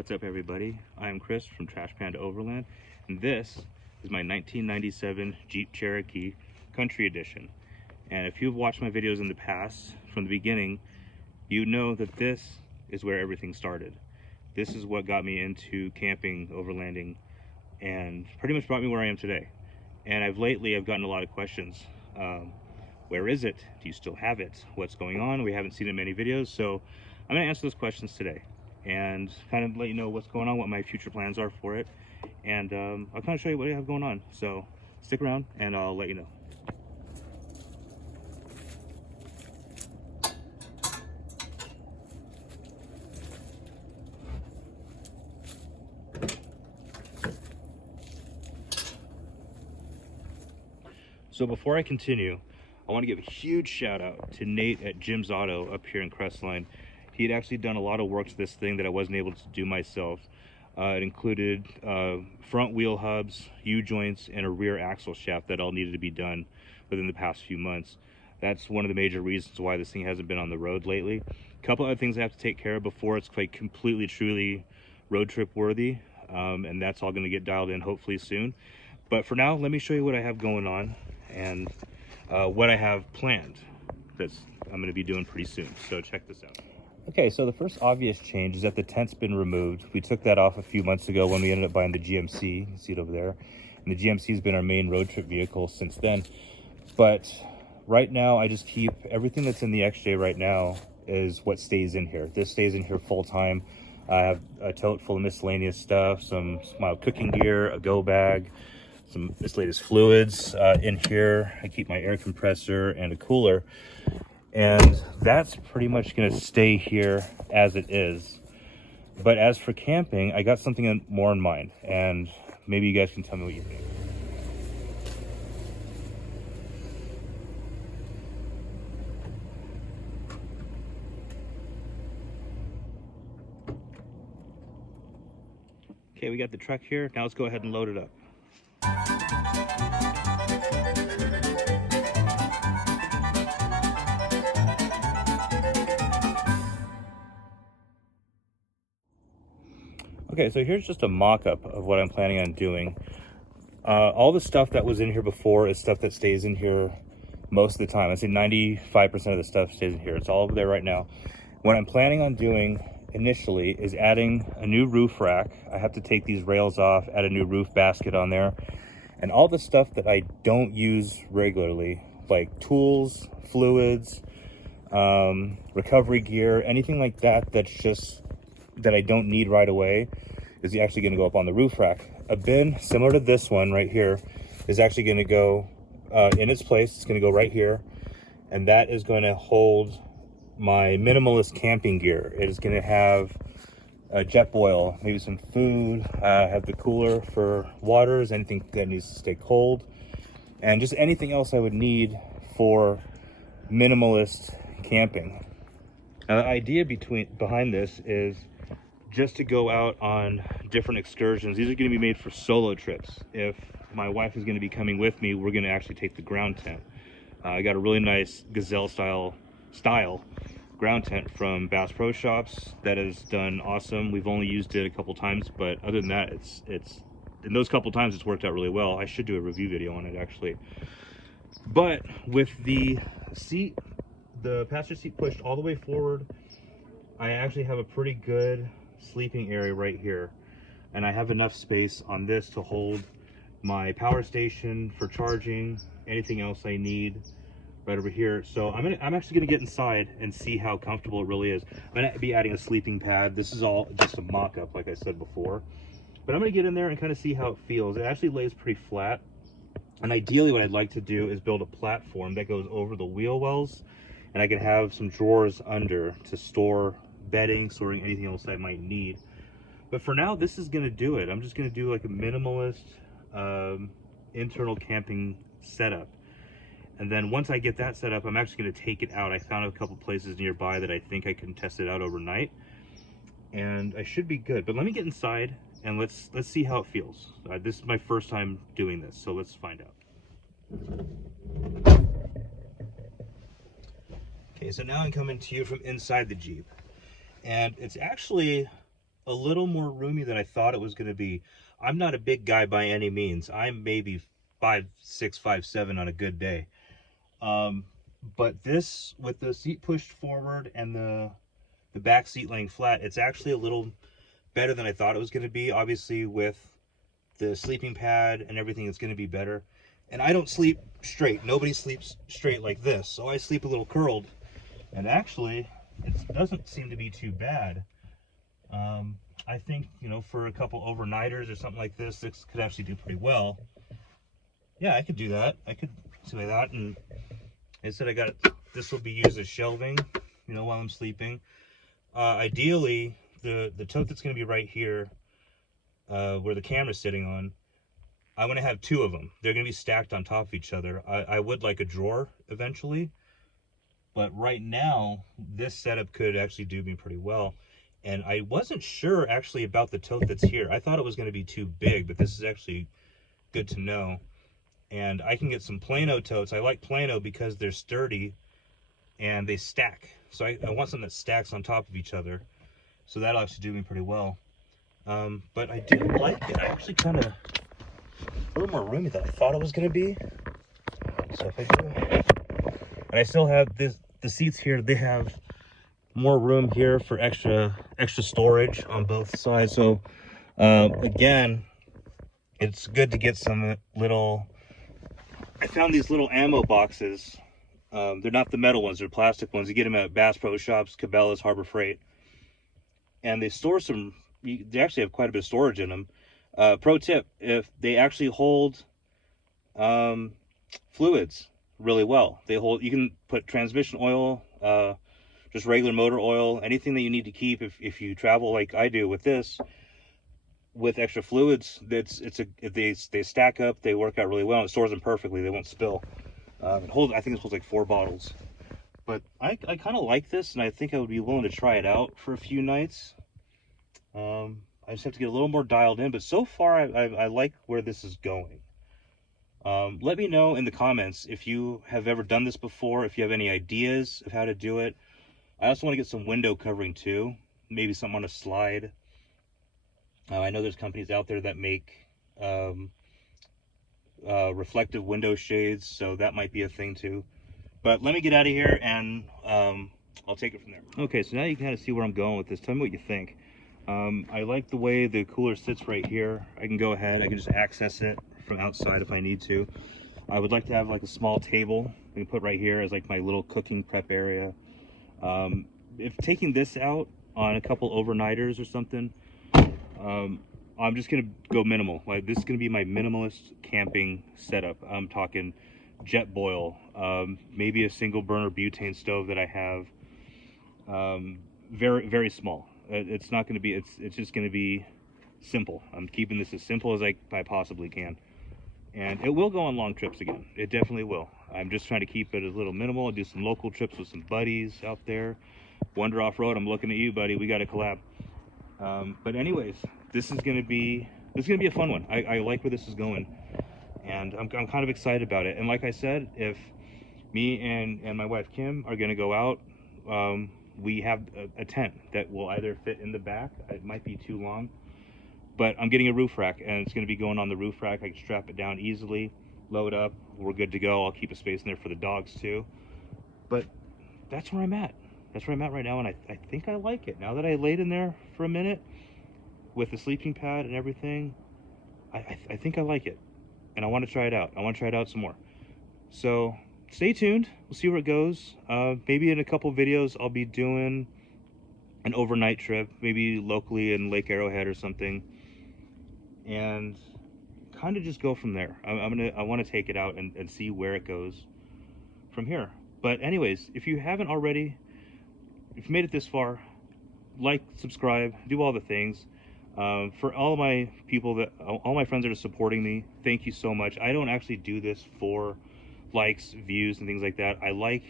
What's up, everybody? I'm Chris from Trash Panda Overland, and this is my 1997 Jeep Cherokee Country Edition. And if you've watched my videos in the past, from the beginning, you know that this is where everything started. This is what got me into camping, overlanding, and pretty much brought me where I am today. And I've gotten a lot of questions. Where is it? Do you still have it? What's going on? We haven't seen it in many videos, so I'm going to answer those questions today and kind of let you know what's going on, what my future plans are for it, and I'll kind of show you what I have going on. So stick around and I'll let you know. So before I continue, I want to give a huge shout out to Nate at Jim's Auto up here in Crestline. He had actually done a lot of work to this thing that I wasn't able to do myself. It included front wheel hubs, U-joints, and a rear axle shaft that all needed to be done within the past few months. That's one of the major reasons why this thing hasn't been on the road lately. A couple other things I have to take care of before it's like completely, truly road trip worthy, and that's all going to get dialed in hopefully soon. But for now, let me show you what I have going on and what I have planned that I'm going to be doing pretty soon. So check this out. Okay, so the first obvious change is that the tent's been removed. We took that off a few months ago when we ended up buying the GMC. You can see it over there. And the GMC has been our main road trip vehicle since then. But right now, I just keep everything that's in the XJ right now is what stays in here. This stays in here full time. I have a tote full of miscellaneous stuff, some mild cooking gear, a go bag, some miscellaneous fluids in here. I keep my air compressor and a cooler. And that's pretty much going to stay here as it is. But as for camping, I got something more in mind, and maybe you guys can tell me what you think. Okay, we got the truck here. Now let's go ahead and load it up. Okay, so here's just a mock-up of what I'm planning on doing. All the stuff that was in here before is stuff that stays in here most of the time. I'd say 95% of the stuff stays in here. It's all over there right now. What I'm planning on doing initially is adding a new roof rack. I have to take these rails off, add a new roof basket on there, and all the stuff that I don't use regularly, like tools, fluids, recovery gear, anything like that that I don't need right away is actually going to go up on the roof rack. A bin similar to this one right here is actually going to go in its place. It's going to go right here, and that is going to hold my minimalist camping gear. It is going to have jet oil, maybe some food, have the cooler for waters, anything that needs to stay cold, and just anything else I would need for minimalist camping. Now, the idea behind this is just to go out on different excursions. These are going to be made for solo trips. If my wife is going to be coming with me, we're going to actually take the ground tent. I got a really nice Gazelle style ground tent from Bass Pro Shops that has done awesome. We've only used it a couple times, but other than that, it's in those couple times it's worked out really well. I should do a review video on it actually. But with the seat, the passenger seat pushed all the way forward, I actually have a pretty good sleeping area right here, and I have enough space on this to hold my power station for charging, anything else I need right over here. So I'm actually gonna get inside and see how comfortable it really is. I'm gonna be adding a sleeping pad. This is all just a mock-up, like I said before, but I'm gonna get in there and kind of see how it feels. It actually lays pretty flat, and ideally what I'd like to do is build a platform that goes over the wheel wells, and I can have some drawers under to store bedding, storing anything else I might need. But for now, this is going to do it. I'm just going to do like a minimalist internal camping setup. And then once I get that set up, I'm actually going to take it out. I found a couple places nearby that I think I can test it out overnight, and I should be good. But let me get inside and let's see how it feels. This is my first time doing this, so let's find out. Okay, so now I'm coming to you from inside the Jeep, and it's actually a little more roomy than I thought it was going to be. I'm not a big guy by any means. I'm maybe 5'6", 5'7" on a good day. But this, with the seat pushed forward and the back seat laying flat, it's actually a little better than I thought it was going to be. Obviously, with the sleeping pad and everything, it's going to be better. And I don't sleep straight. Nobody sleeps straight like this. So I sleep a little curled. And actually, it doesn't seem to be too bad. I think, you know, for a couple overnighters or something like this could actually do pretty well. Yeah, I could do that. I could say that. And instead, this will be used as shelving, you know, while I'm sleeping. Ideally, the tote that's going to be right here, where the camera's sitting on, I want to have two of them. They're going to be stacked on top of each other. I would like a drawer eventually, but right now, this setup could actually do me pretty well. And I wasn't sure actually about the tote that's here. I thought it was going to be too big, but this is actually good to know. And I can get some Plano totes. I like Plano because they're sturdy and they stack. So I want something that stacks on top of each other. So that'll actually do me pretty well. But I do like it. I actually kind of, a little more roomy than I thought it was going to be. So if I do, and I still have the seats here, they have more room here for extra storage on both sides. So again, it's good to get some little, I found these little ammo boxes. They're not the metal ones, they're plastic ones. You get them at Bass Pro Shops, Cabela's, Harbor Freight. And they store some, they actually have quite a bit of storage in them. Pro tip, if they actually hold fluids really well. They hold, you can put transmission oil, just regular motor oil, anything that you need to keep if you travel like I do with this, with extra fluids. They stack up, they work out really well, and it stores them perfectly. They won't spill. I think it holds like 4 bottles. But I kind of like this, and I think I would be willing to try it out for a few nights. I just have to get a little more dialed in, but so far I like where this is going. Let me know in the comments if you have ever done this before, if you have any ideas of how to do it. I also want to get some window covering too, maybe something on a slide. I know there's companies out there that make reflective window shades, so that might be a thing too. But let me get out of here and I'll take it from there. Okay, so now you can kind of see where I'm going with this. Tell me what you think. I like the way the cooler sits right here. I can go ahead, I can just access it from outside if I need to. I would like to have like a small table I can put right here as like my little cooking prep area. If taking this out on a couple overnighters or something, I'm just gonna go minimal. Like, this is gonna be my minimalist camping setup. I'm talking jet boil, maybe a single burner butane stove that I have. Very, very small. It's not gonna be, it's just gonna be simple. I'm keeping this as simple as I possibly can. And it will go on long trips again. It definitely will. I'm just trying to keep it a little minimal and do some local trips with some buddies out there. Wonder Off-Road, I'm looking at you, buddy. We got to collab. But anyways, this is gonna be a fun one. I like where this is going, and I'm kind of excited about it. And like I said, if me and my wife Kim are gonna go out, we have a tent that will either fit in the back. It might be too long, but I'm getting a roof rack, and it's gonna be going on the roof rack. I can strap it down easily, load up. We're good to go. I'll keep a space in there for the dogs too. But that's where I'm at. That's where I'm at right now, and I think I like it. Now that I laid in there for a minute with the sleeping pad and everything, I think I like it, and I want to try it out. I want to try it out some more. So stay tuned. We'll see where it goes. Maybe in a couple videos I'll be doing an overnight trip, maybe locally in Lake Arrowhead or something, and kind of just go from there. I want to take it out and see where it goes from here. But anyways, if you haven't already, if you made it this far, like, subscribe, do all the things. For all my people all my friends that are supporting me, thank you so much. I don't actually do this for likes, views, and things like that. I like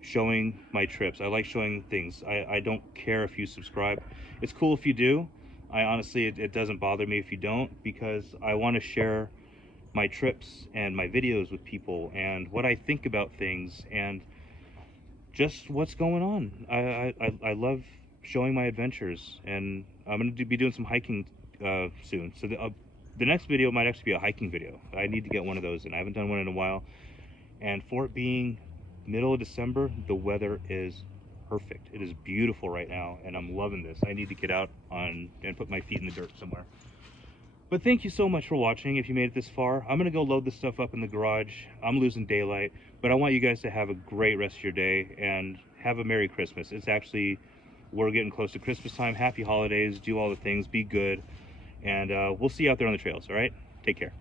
showing my trips. I like showing things. I don't care if you subscribe. It's cool if you do. I honestly, it doesn't bother me if you don't, because I want to share my trips and my videos with people and what I think about things and just what's going on. I love showing my adventures, and I'm going to be doing some hiking soon. So the next video might actually be a hiking video. I need to get one of those, and I haven't done one in a while. And for it being middle of December, the weather is perfect. It is beautiful right now, and I'm loving this. I need to get out and put my feet in the dirt somewhere. But thank you so much for watching. If you made it this far, I'm gonna go load this stuff up in the garage. I'm losing daylight, but I want you guys to have a great rest of your day and have a Merry Christmas. It's actually, we're getting close to Christmas time. Happy holidays, do all the things, be good, and we'll see you out there on the trails, all right? Take care.